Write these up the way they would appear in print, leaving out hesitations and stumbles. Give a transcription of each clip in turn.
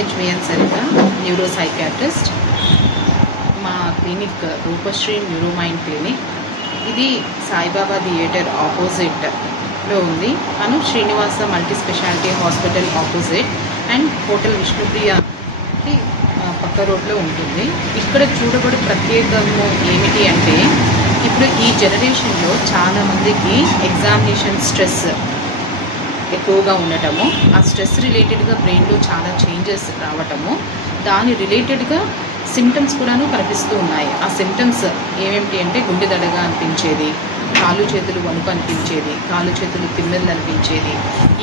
KHVN సరిత neuro psychiatrist. మా clinic Roopasri neuro mind clinic. ఇది సాయిబాబా థియేటర్ ఆపోజిట్లో ఉంది. Anu Srinivasa multi speciality hospital opposite and hotel విష్ణుప్రియకి పక్క రోడ్లో ఉంటుంది. ఇక్కడ చూడబడే ప్రత్యేకము ఏమిటి అంటే, ఇప్పుడు ఈ జనరేషన్లో చాలామందికి ఎగ్జామినేషన్ స్ట్రెస్ ఎక్కువగా ఉండటము, ఆ స్ట్రెస్ రిలేటెడ్గా బ్రెయిన్లో చాలా చేంజెస్ రావటము, దాని రిలేటెడ్గా సిమ్టమ్స్ కూడాను కనిపిస్తూ ఉన్నాయి. ఆ సిమ్టమ్స్ ఏమేమిటి అంటే గుండె దడగా అనిపించేది, కాళ్ళు చేతులు వణుకు అనిపించేది, కాళ్ళు చేతులు తిమ్మెలు అనిపించేది,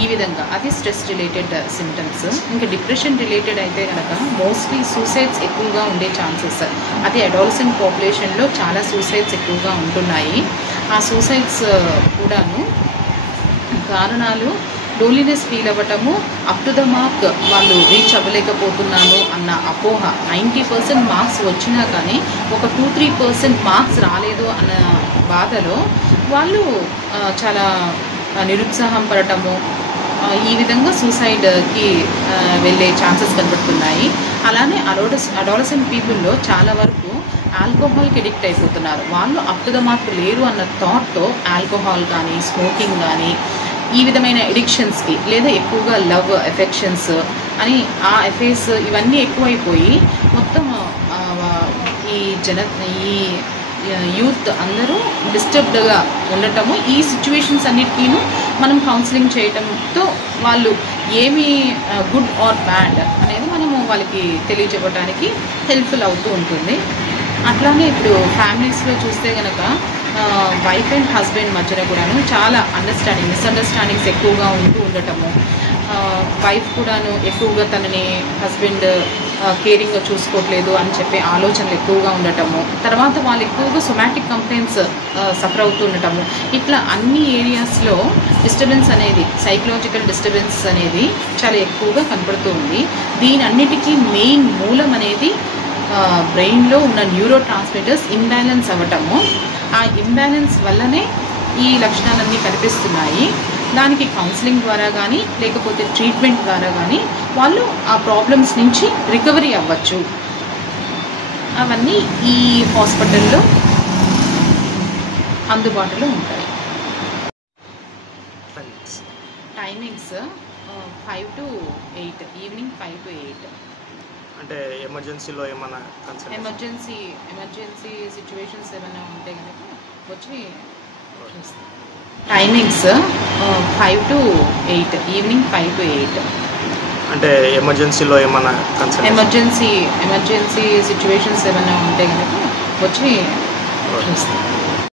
ఈ విధంగా అది స్ట్రెస్ రిలేటెడ్ సిమ్టమ్స్. ఇంకా డిప్రెషన్ రిలేటెడ్ అయితే కనుక మోస్ట్లీ సూసైడ్స్ ఎక్కువగా ఉండే ఛాన్సెస్, అది అడాలసెంట్ పాపులేషన్లో చాలా సూసైడ్స్ ఎక్కువగా ఉంటున్నాయి. ఆ సూసైడ్స్ కూడాను కారణాలు లోన్లీనెస్ ఫీల్ అవ్వటము, అప్ టు ద మార్క్ వాళ్ళు రీచ్ అవ్వలేకపోతున్నాను అన్న అపోహ. 90% మార్క్స్ వచ్చినా కానీ ఒక 2-3% మార్క్స్ రాలేదు అన్న బాధలో వాళ్ళు చాలా నిరుత్సాహం పడటము, ఈ విధంగా సూసైడ్కి వెళ్ళే ఛాన్సెస్ కనబడుతున్నాయి. అలానే అడాలసెంట్ పీపుల్లో చాలా వరకు ఆల్కహాల్కి ఎడిక్ట్ అయిపోతున్నారు. వాళ్ళు అప్ టు ద మార్క్ లేరు అన్న థాట్తో ఆల్కహాల్ కానీ స్మోకింగ్ కానీ ఈ విధమైన ఎడిక్షన్స్కి, లేదా ఎక్కువగా లవ్ ఎఫెక్షన్స్ అని ఆ ఎఫైర్స్ ఇవన్నీ ఎక్కువైపోయి మొత్తం ఈ యూత్ అందరూ డిస్టర్బ్డ్గా ఉండటము. ఈ సిచ్యువేషన్స్ అన్నిటికీను మనం కౌన్సిలింగ్ చేయటంతో వాళ్ళు ఏమి గుడ్ ఆర్ బ్యాడ్ అనేది మనము వాళ్ళకి తెలియజెప్పడానికి హెల్ప్ఫుల్ అవుతూ ఉంటుంది. అట్లానే ఇప్పుడు ఫ్యామిలీస్లో చూస్తే కనుక వైఫ్ అండ్ హస్బెండ్ మధ్యన కూడాను చాలా మిస్అండర్స్టాండింగ్స్ ఎక్కువగా ఉండటము, వైఫ్ కూడాను ఎక్కువగా తనని హస్బెండ్ కేరింగ్గా చూసుకోవట్లేదు అని చెప్పే ఆలోచనలు ఎక్కువగా ఉండటము, తర్వాత వాళ్ళు ఎక్కువగా సొమాటిక్ కంప్లైంట్స్ సఫర్ అవుతూ ఉండటము, ఇట్లా అన్ని ఏరియాస్లో డిస్టర్బెన్స్ అనేది, సైకలాజికల్ డిస్టర్బెన్స్ అనేది చాలా ఎక్కువగా కనపడుతూ ఉంది. దీని అన్నిటికీ మెయిన్ మూలం అనేది బ్రెయిన్లో ఉన్న న్యూరో ట్రాన్స్మిటర్స్ ఇంబ్యాలెన్స్ అవ్వటము. ఆ ఇంబ్యాలెన్స్ వల్లనే ఈ లక్షణాలన్నీ కనిపిస్తున్నాయి. దానికి కౌన్సిలింగ్ ద్వారా కానీ లేకపోతే ట్రీట్మెంట్ ద్వారా కానీ వాళ్ళు ఆ ప్రాబ్లమ్స్ నుంచి రికవరీ అవ్వచ్చు. అవన్నీ ఈ హాస్పిటల్లో అందుబాటులో ఉంటాయి. Timings 5 to 8, evening 5 to 8. అంటే ఎమర్జెన్సీలో ఏమైనా ఎమర్జెన్సీ సిచ్యువేషన్స్ ఏమైనా ఉంటే కనుక వచ్చి టైమింగ్స్ 5 to 8, ఈవినింగ్ 5 to 8. అంటే ఎమర్జెన్సీలో ఏమైనా ఎమర్జెన్సీ సిచ్యువేషన్స్ ఏమైనా ఉంటే కనుక వచ్చి చూస్తాం.